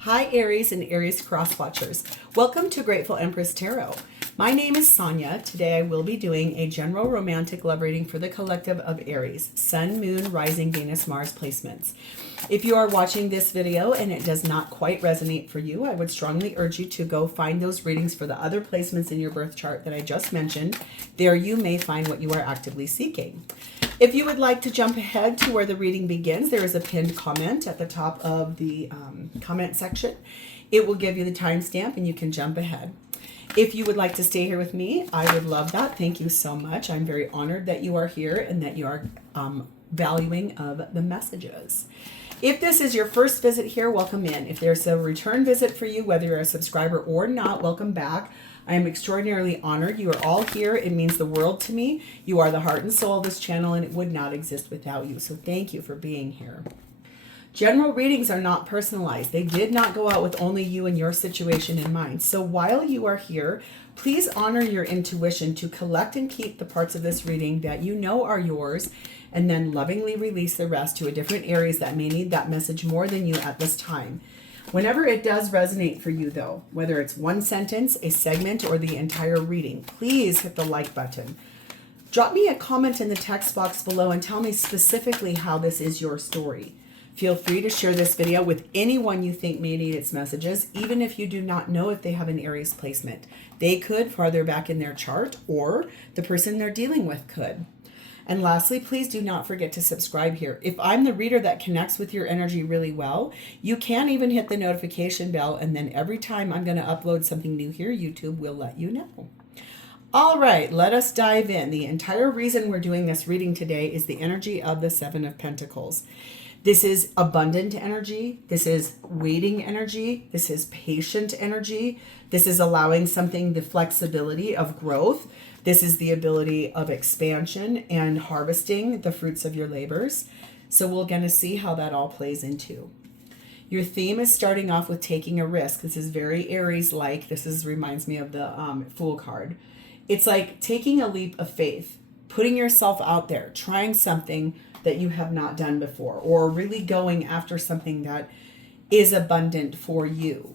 Hi Aries and Aries cross-watchers. Welcome to Grateful Empress Tarot. My name is Sonia. Today I will be doing a general romantic love reading for the collective of Aries, Sun, Moon, Rising, Venus, Mars placements. If you are watching this video and it does not quite resonate for you, I would strongly urge you to go find those readings for the other placements in your birth chart that I just mentioned. There you may find what you are actively seeking. If you would like to jump ahead to where the reading begins, there is a pinned comment at the top of the comment section. It will give you the timestamp and you can jump ahead. If you would like to stay here with me, I would love that. Thank you so much. I'm very honored that you are here and that you are valuing of the messages. If this is your first visit here, welcome in. If there's a return visit for you, whether you're a subscriber or not, welcome back. I am extraordinarily honored. You are all here. It means the world to me. You are the heart and soul of this channel, and it would not exist without you. So thank you for being here. General readings are not personalized. They did not go out with only you and your situation in mind. So while you are here, please honor your intuition to collect and keep the parts of this reading that you know are yours, and then lovingly release the rest to a different Aries that may need that message more than you at this time. Whenever it does resonate for you though, whether it's one sentence, a segment, or the entire reading, please hit the like button. Drop me a comment in the text box below and tell me specifically how this is your story. Feel free to share this video with anyone you think may need its messages, even if you do not know if they have an Aries placement. They could farther back in their chart, or the person they're dealing with could. And lastly, please do not forget to subscribe here. If I'm the reader that connects with your energy really well, you can even hit the notification bell, and then every time I'm going to upload something new here, YouTube will let you know. All right, let us dive in. The entire reason we're doing this reading today is the energy of the Seven of Pentacles. This is abundant energy. This is waiting energy. This is patient energy. This is allowing something the flexibility of growth. This is the ability of expansion and harvesting the fruits of your labors. So we're going to see how that all plays into. Your theme is starting off with taking a risk. This is very Aries-like. Reminds me of the Fool card. It's like taking a leap of faith, putting yourself out there, trying something that you have not done before, or really going after something that is abundant for you.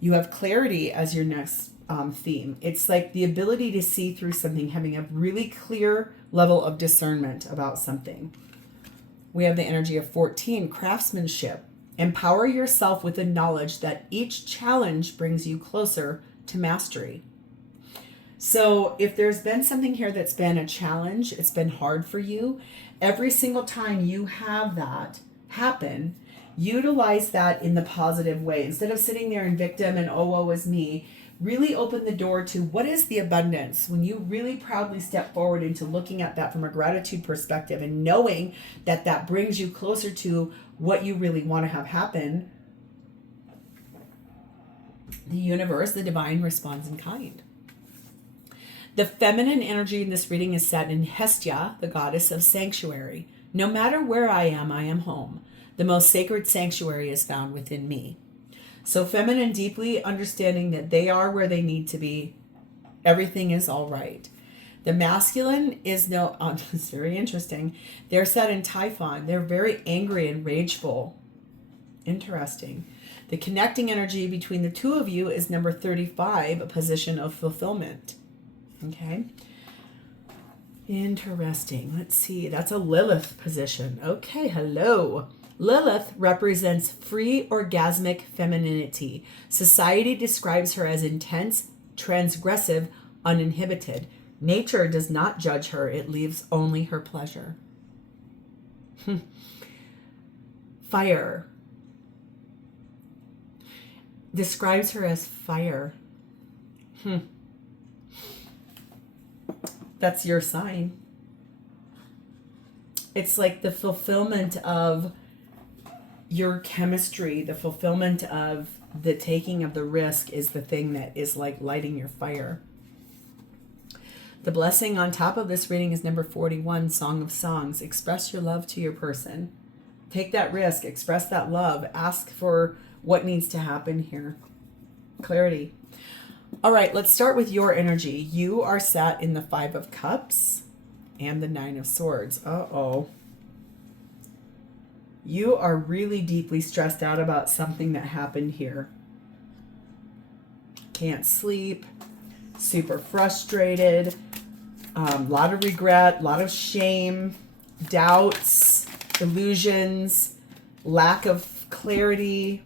You have clarity as your next theme. It's like the ability to see through something, having a really clear level of discernment about something. We have the energy of 14, craftsmanship. Empower yourself with the knowledge that each challenge brings you closer to mastery. So if there's been something here that's been a challenge, it's been hard for you, every single time you have that happen, utilize that in the positive way. Instead of sitting there in victim and oh, woe is me, really open the door to what is the abundance. When you really proudly step forward into looking at that from a gratitude perspective and knowing that that brings you closer to what you really want to have happen, the universe, the divine, responds in kind. The feminine energy in this reading is set in Hestia, the goddess of sanctuary. No matter where I am home. The most sacred sanctuary is found within me. So feminine, deeply understanding that they are where they need to be. Everything is all right. The masculine is it's very interesting. They're set in Typhon. They're very angry and rageful. Interesting. The connecting energy between the two of you is number 35, a position of fulfillment. Okay. Interesting. Let's see. That's a Lilith position. Okay. Hello. Lilith represents free orgasmic femininity. Society describes her as intense, transgressive, uninhibited. Nature does not judge her. It leaves only her pleasure. Fire describes her as fire. That's your sign. It's like the fulfillment of your chemistry, the fulfillment of the taking of the risk is the thing that is like lighting your fire. The blessing on top of this reading is number 41, Song of Songs. Express your love to your person. Take that risk, express that love, ask for what needs to happen here. Clarity. All right, let's start with your energy. You are sat in the 5 of Cups and the 9 of Swords. Uh-oh. You are really deeply stressed out about something that happened here. Can't sleep, super frustrated, a lot of regret, a lot of shame, doubts, illusions, lack of clarity.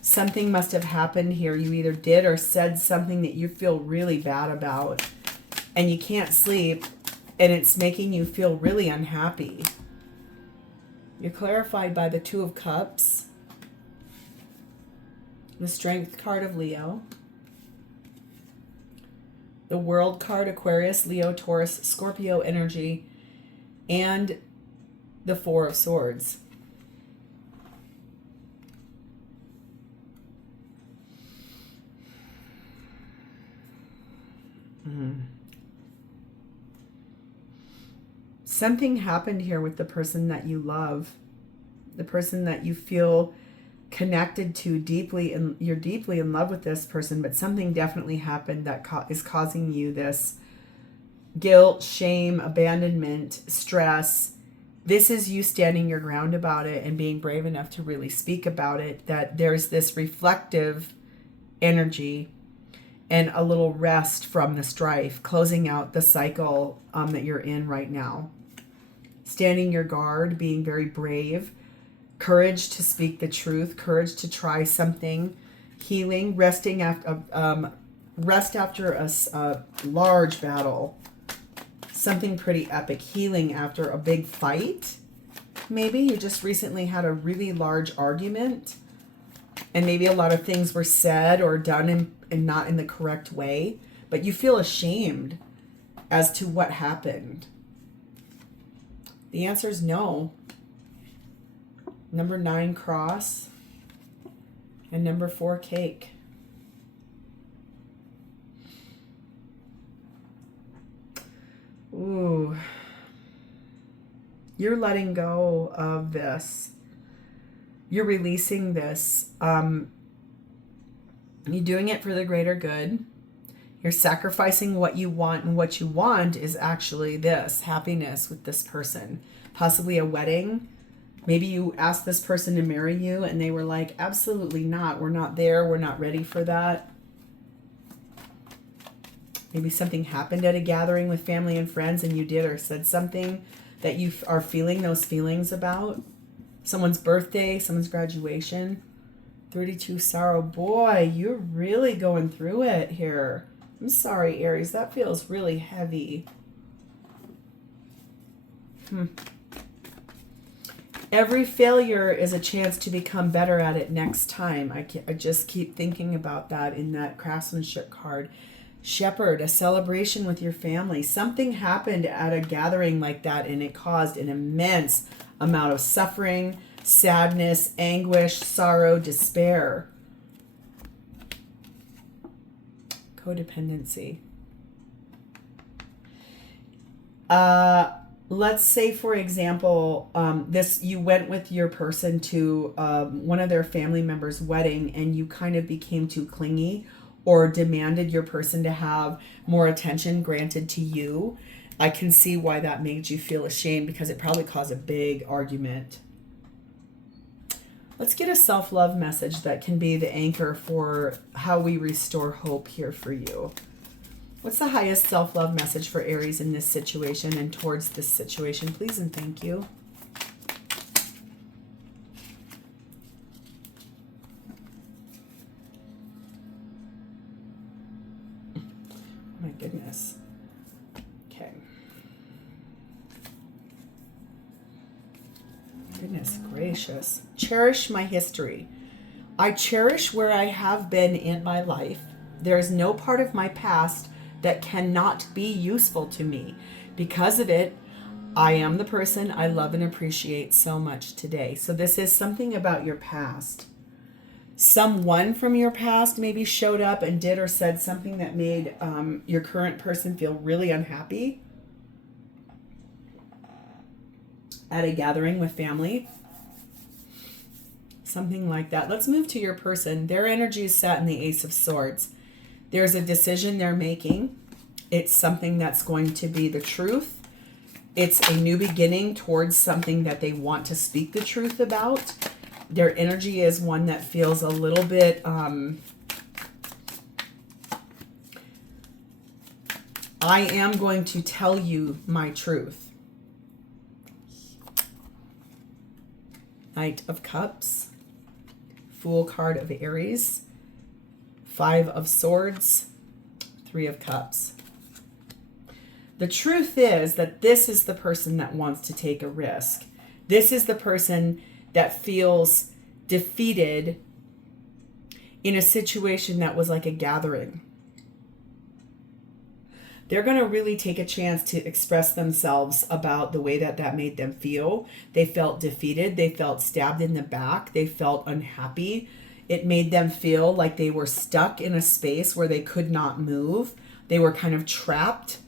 Something must have happened here. You either did or said something that you feel really bad about, and you can't sleep, and it's making you feel really unhappy. You're clarified by the Two of Cups, the Strength card of Leo, the World card, Aquarius, Leo, Taurus, Scorpio energy, and the Four of Swords. Something happened here with the person that you love, the person that you feel connected to deeply, and you're deeply in love with this person, but something definitely happened that is causing you this guilt, shame, abandonment, stress. This is you standing your ground about it and being brave enough to really speak about it, that there's this reflective energy and a little rest from the strife, closing out the cycle that you're in right now. Standing your guard, being very brave, courage to speak the truth, courage to try something, healing, resting after rest after a large battle, something pretty epic, healing after a big fight. Maybe you just recently had a really large argument, and maybe a lot of things were said or done and not in the correct way, but you feel ashamed as to what happened. The answer is no. Number 9, cross, and number 4, cake. Ooh. You're letting go of this. You're releasing this. You're doing it for the greater good. You're sacrificing what you want, and what you want is actually this, happiness with this person. Possibly a wedding. Maybe you asked this person to marry you and they were like, absolutely not. We're not there. We're not ready for that. Maybe something happened at a gathering with family and friends and you did or said something that you are feeling those feelings about. Someone's birthday, someone's graduation. 32 sorrow. Boy, you're really going through it here. I'm sorry, Aries. That feels really heavy. Every failure is a chance to become better at it next time. I just keep thinking about that in that craftsmanship card. Shepherd, a celebration with your family. Something happened at a gathering like that and it caused an immense amount of suffering, sadness, anguish, sorrow, despair. Codependency. Let's say, for example, you went with your person to one of their family members' wedding and you kind of became too clingy or demanded your person to have more attention granted to you. I can see why that made you feel ashamed because it probably caused a big argument. Let's get a self-love message that can be the anchor for how we restore hope here for you. What's the highest self-love message for Aries in this situation and towards this situation? Please and thank you. My goodness. Okay. Goodness gracious. Cherish my history. I cherish where I have been in my life. There is no part of my past that cannot be useful to me. Because of it, I am the person I love and appreciate so much today. So this is something about your past. Someone from your past maybe showed up and did or said something that made your current person feel really unhappy at a gathering with family. Something like that. Let's move to your person. Their energy is set in the Ace of Swords. There's a decision they're making. It's something that's going to be the truth. It's a new beginning towards something that they want to speak the truth about. Their energy is one that feels a little bit, I am going to tell you my truth. Knight of Cups, Fool card of Aries, 5 of Swords, 3 of Cups. The truth is that this is the person that wants to take a risk. This is the person that feels defeated in a situation that was like a gathering. They're going to really take a chance to express themselves about the way that that made them feel. They felt defeated. They felt stabbed in the back. They felt unhappy. It made them feel like they were stuck in a space where they could not move. They were kind of trapped.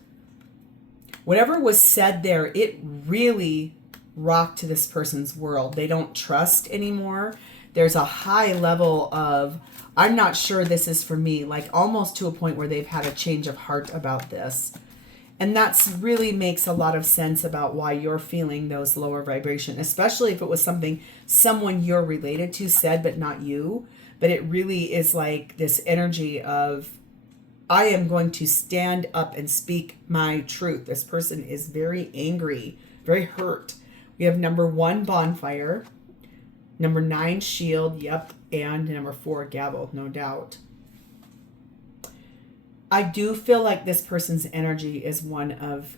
Whatever was said there, it really rocked this person's world. They don't trust anymore. There's a high level of, I'm not sure this is for me, like almost to a point where they've had a change of heart about this. And that's really makes a lot of sense about why you're feeling those lower vibration, especially if it was something someone you're related to said, but not you. But it really is like this energy of, I am going to stand up and speak my truth. This person is very angry, very hurt. We have number 1, bonfire. Number 9, shield. Yep. And number 4, gavel. No doubt. I do feel like this person's energy is one of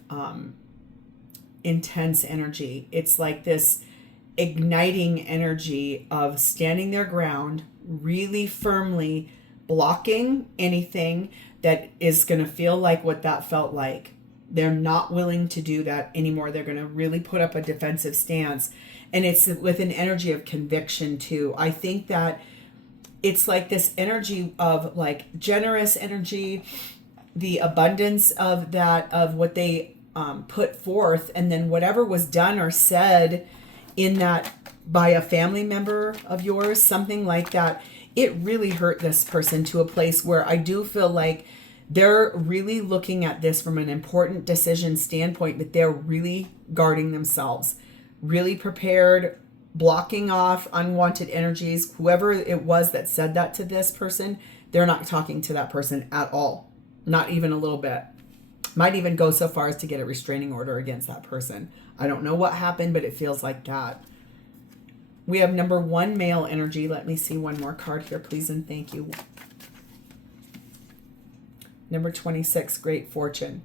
intense energy. It's like this igniting energy of standing their ground, really firmly blocking anything that is going to feel like what that felt like. They're not willing to do that anymore. They're going to really put up a defensive stance. And it's with an energy of conviction too. I think that it's like this energy of like generous energy, the abundance of that, of what they put forth, and then whatever was done or said in that by a family member of yours, something like that, it really hurt this person to a place where I do feel like they're really looking at this from an important decision standpoint, but they're really guarding themselves, really prepared, blocking off unwanted energies. Whoever it was that said that to this person, they're not talking to that person at all. Not even a little bit. Might even go so far as to get a restraining order against that person. I don't know what happened, but it feels like that. We have number 1, male energy. Let me see one more card here, please, and thank you. Number 26, great fortune.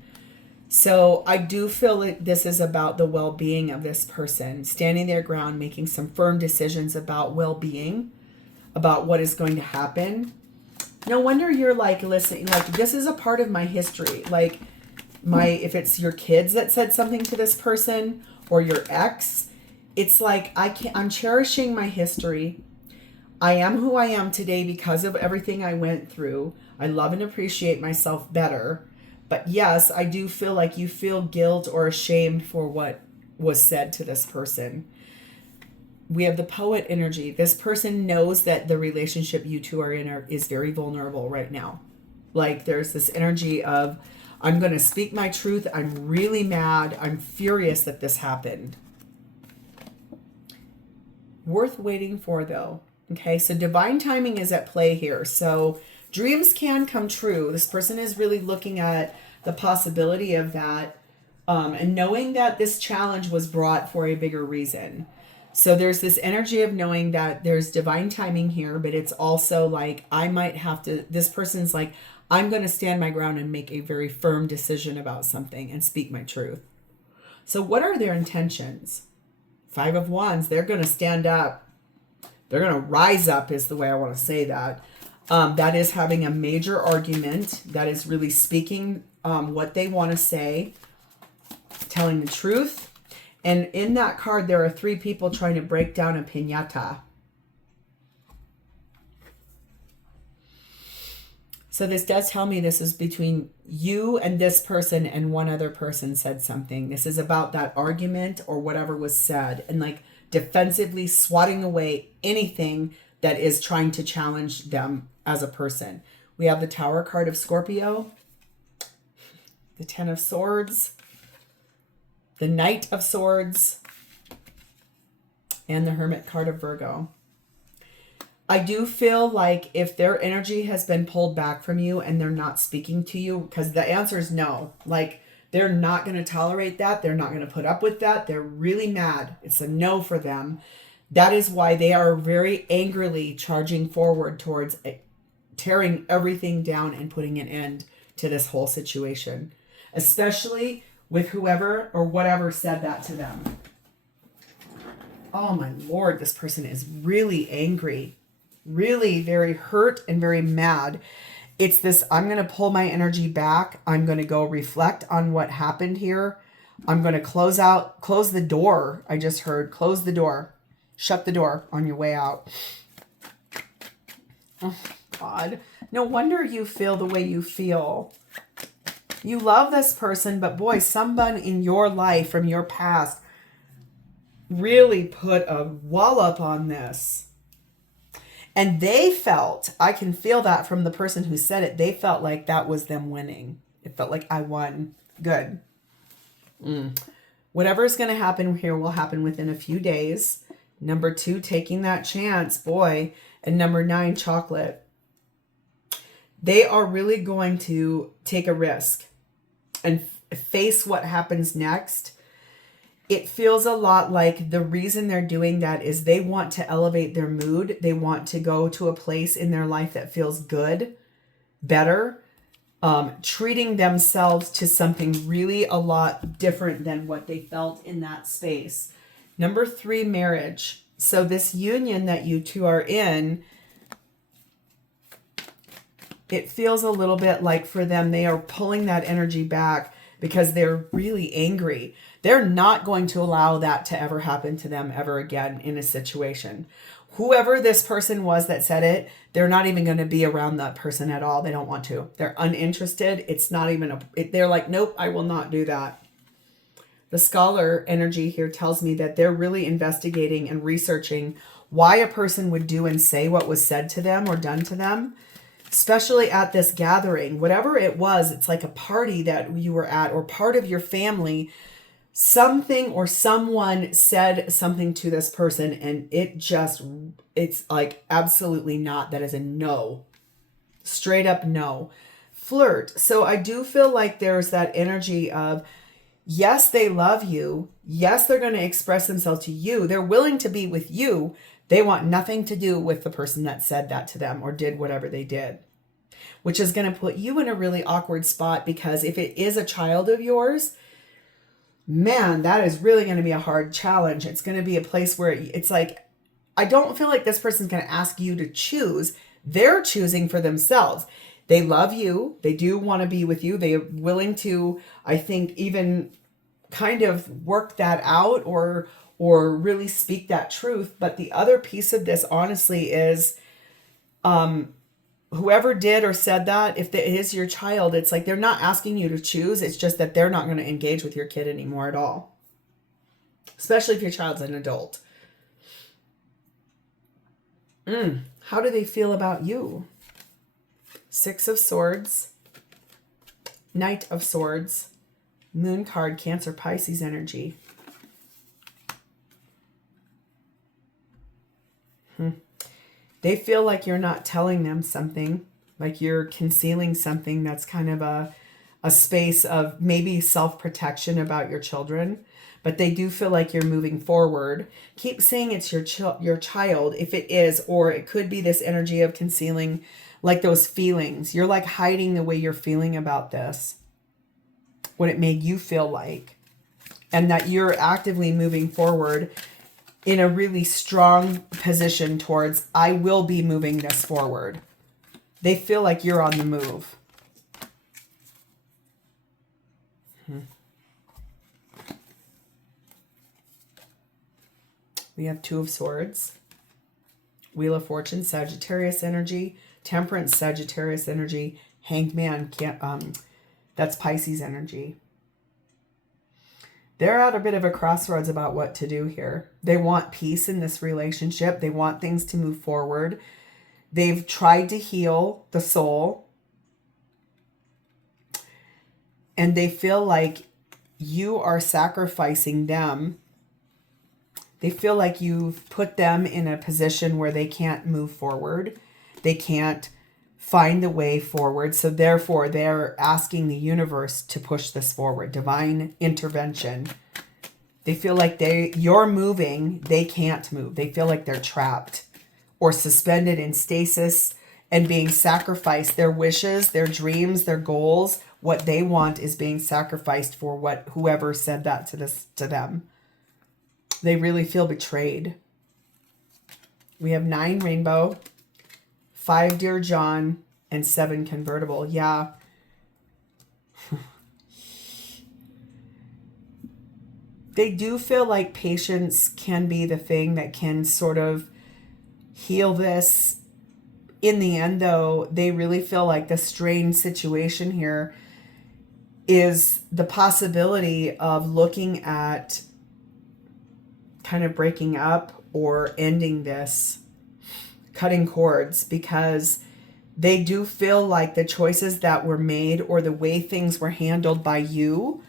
So I do feel like this is about the well-being of this person, standing their ground, making some firm decisions about well-being, about what is going to happen. No wonder you're like, listen, like this is a part of my history. Like if it's your kids that said something to this person or your ex, it's like I'm cherishing my history. I am who I am today because of everything I went through. I love and appreciate myself better. But yes, I do feel like you feel guilt or ashamed for what was said to this person. We have the poet energy. This person knows that the relationship you two are in is very vulnerable right now. Like there's this energy of, I'm going to speak my truth. I'm really mad. I'm furious that this happened. Worth waiting for though. Okay, so divine timing is at play here. So dreams can come true. This person is really looking at the possibility of that and knowing that this challenge was brought for a bigger reason. So there's this energy of knowing that there's divine timing here, but it's also like I might have to, this person's like, I'm going to stand my ground and make a very firm decision about something and speak my truth. So what are their intentions? 5 of Wands, they're going to stand up. They're going to rise up is the way I want to say that. That is having a major argument. That is really speaking what they want to say, telling the truth. And in that card, there are 3 people trying to break down a piñata. So this does tell me this is between you and this person and one other person said something. This is about that argument or whatever was said and like defensively swatting away anything that is trying to challenge them as a person. We have the Tower card of Scorpio, the 10 of Swords, the Knight of Swords, and the Hermit card of Virgo. I do feel like if their energy has been pulled back from you and they're not speaking to you, because the answer is no. Like, they're not going to tolerate that. They're not going to put up with that. They're really mad. It's a no for them. That is why they are very angrily charging forward towards tearing everything down and putting an end to this whole situation, especially with whoever or whatever said that to them. Oh my Lord, this person is really angry, really very hurt and very mad. It's this, I'm going to pull my energy back. I'm going to go reflect on what happened here. I'm going to close the door. I just heard, close the door. Shut the door on your way out. Oh, God. No wonder you feel the way you feel. You love this person, but boy, someone in your life from your past really put a wallop on this. And they felt, I can feel that from the person who said it, they felt like that was them winning. It felt like I won. Good. Whatever is going to happen here will happen within a few days. Number 2, taking that chance, boy. And number 9, chocolate. They are really going to take a risk and face what happens next. It feels a lot like the reason they're doing that is they want to elevate their mood. They want to go to a place in their life that feels good, better, treating themselves to something really a lot different than what they felt in that space. Number 3, marriage. So this union that you two are in, it feels a little bit like for them, they are pulling that energy back because they're really angry. They're not going to allow that to ever happen to them ever again in a situation. Whoever this person was that said it, they're not even going to be around that person at all. They don't want to. They're uninterested. It's not even they're like, nope, I will not do that. The scholar energy here tells me that they're really investigating and researching why a person would do and say what was said to them or done to them, especially at this gathering. Whatever it was, it's like a party that you were at or part of your family. Something or someone said something to this person and it's like absolutely not. That is a no. Straight up no. Flirt. So I do feel like there's that energy of, yes, they love you. Yes, they're going to express themselves to you. They're willing to be with you. They want nothing to do with the person that said that to them or did whatever they did, which is going to put you in a really awkward spot because if it is a child of yours, man, that is really going to be a hard challenge. It's going to be a place where it's like, I don't feel like this person's going to ask you to choose. They're choosing for themselves. They love you. They do want to be with you. They are willing to, I think, even kind of work that out or really speak that truth. But the other piece of this, honestly, is whoever did or said that, if it is your child, it's like they're not asking you to choose. It's just that they're not going to engage with your kid anymore at all, especially if your child's an adult. How do they feel about you? 6 of Swords, Knight of Swords, Moon card, Cancer, Pisces energy. They feel like you're not telling them something, like you're concealing something that's kind of a space of maybe self-protection about your children, but they do feel like you're moving forward. Keep saying it's your child if it is, or it could be this energy of concealing like those feelings. You're like hiding the way you're feeling about this, what it made you feel like, and that you're actively moving forward in a really strong position towards, I will be moving this forward. They feel like you're on the move. We have 2 of Swords, Wheel of Fortune, Sagittarius energy, Temperance, Sagittarius energy, Hanged Man, that's Pisces energy. They're at a bit of a crossroads about what to do here. They want peace in this relationship. They want things to move forward. They've tried to heal the soul. And they feel like you are sacrificing them. They feel like you've put them in a position where they can't move forward. They can't find the way forward. So therefore, they're asking the universe to push this forward. Divine intervention. They feel like you're moving. They can't move. They feel like they're trapped or suspended in stasis and being sacrificed. Their wishes, their dreams, their goals, what they want is being sacrificed for whoever said that to them. They really feel betrayed. We have 9 rainbow, 5 Dear John, and 7 convertible. Yeah. They do feel like patience can be the thing that can sort of heal this. In the end, though, they really feel like the strained situation here is the possibility of looking at kind of breaking up or ending this, cutting cords, because they do feel like the choices that were made or the way things were handled by you,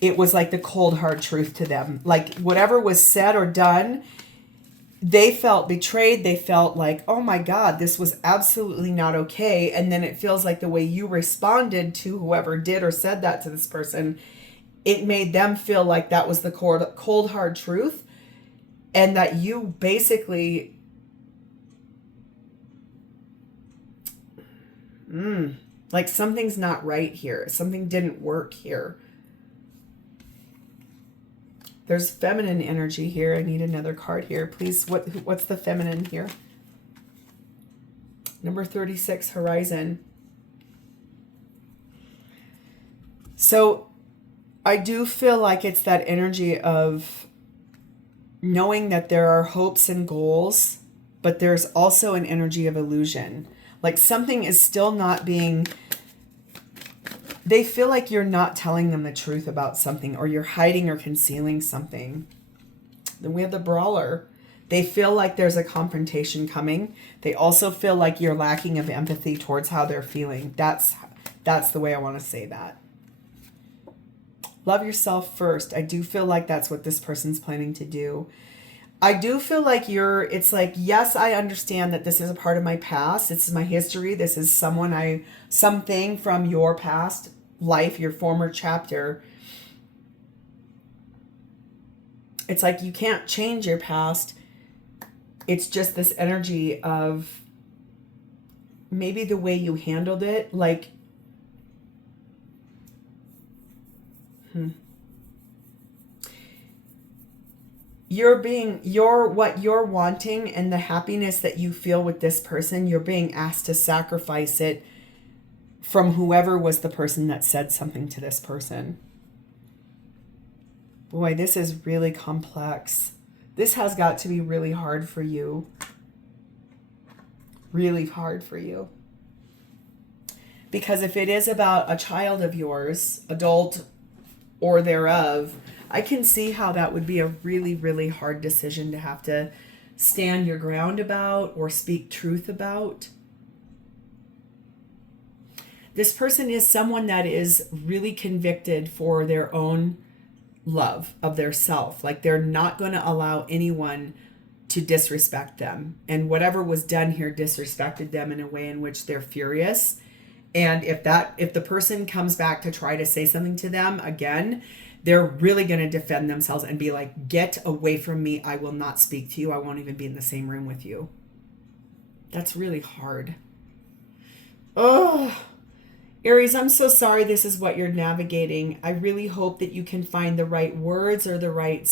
it was like the cold hard truth to them. Like whatever was said or done, they felt betrayed. They felt like, oh my God, this was absolutely not okay. And then it feels like the way you responded to whoever did or said that to this person, it made them feel like that was the cold hard truth. And that you basically, like something's not right here. Something didn't work here. There's feminine energy here. I need another card here. Please, what's the feminine here? Number 36, Horizon. So I do feel like it's that energy of knowing that there are hopes and goals, but there's also an energy of illusion. Like something is still not being, they feel like you're not telling them the truth about something, or you're hiding or concealing something. Then we have the Brawler. They feel like there's a confrontation coming. They also feel like you're lacking of empathy towards how they're feeling. That's the way I want to say that. Love yourself first. I do feel like that's what this person's planning to do. I do feel like it's like, yes, I understand that this is a part of my past. This is my history. This is something from your past life, your former chapter. It's like you can't change your past. It's just this energy of maybe the way you handled it, like, what you're wanting and the happiness that you feel with this person, you're being asked to sacrifice it from whoever was the person that said something to this person. Boy, this is really complex. This has got to be really hard for you. Really hard for you. Because if it is about a child of yours, adult or thereof, I can see how that would be a really, really hard decision to have to stand your ground about or speak truth about. This person is someone that is really convicted for their own love of their self. Like they're not going to allow anyone to disrespect them. And whatever was done here disrespected them in a way in which they're furious. And if the person comes back to try to say something to them again, they're really going to defend themselves and be like, get away from me. I will not speak to you. I won't even be in the same room with you. That's really hard. Oh, Aries, I'm so sorry this is what you're navigating. I really hope that you can find the right words or the right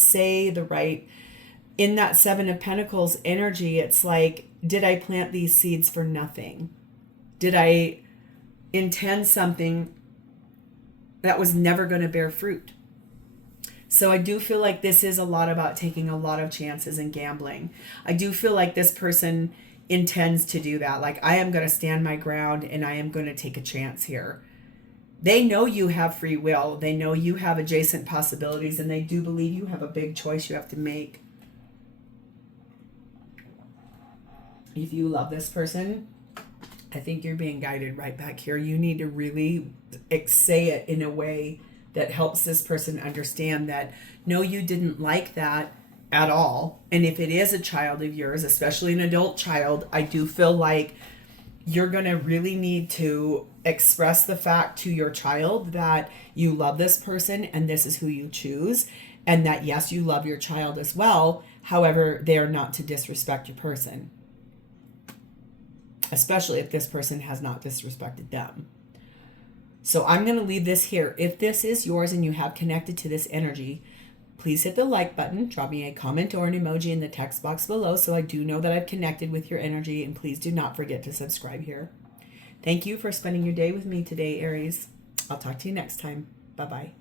in that 7 of Pentacles energy. It's like, did I plant these seeds for nothing? Did I intend something that was never going to bear fruit? So I do feel like this is a lot about taking a lot of chances and gambling. I do feel like this person intends to do that. Like, I am going to stand my ground and I am going to take a chance here. They know you have free will. They know you have adjacent possibilities, and they do believe you have a big choice you have to make. If you love this person, I think you're being guided right back here. You need to really say it in a way that helps this person understand that, no, you didn't like that at all. And if it is a child of yours, especially an adult child, I do feel like you're going to really need to express the fact to your child that you love this person and this is who you choose. And that, yes, you love your child as well. However, they are not to disrespect your person, especially if this person has not disrespected them. So I'm going to leave this here. If this is yours and you have connected to this energy, please hit the like button, drop me a comment or an emoji in the text box below so I do know that I've connected with your energy, and please do not forget to subscribe here. Thank you for spending your day with me today, Aries. I'll talk to you next time. Bye-bye.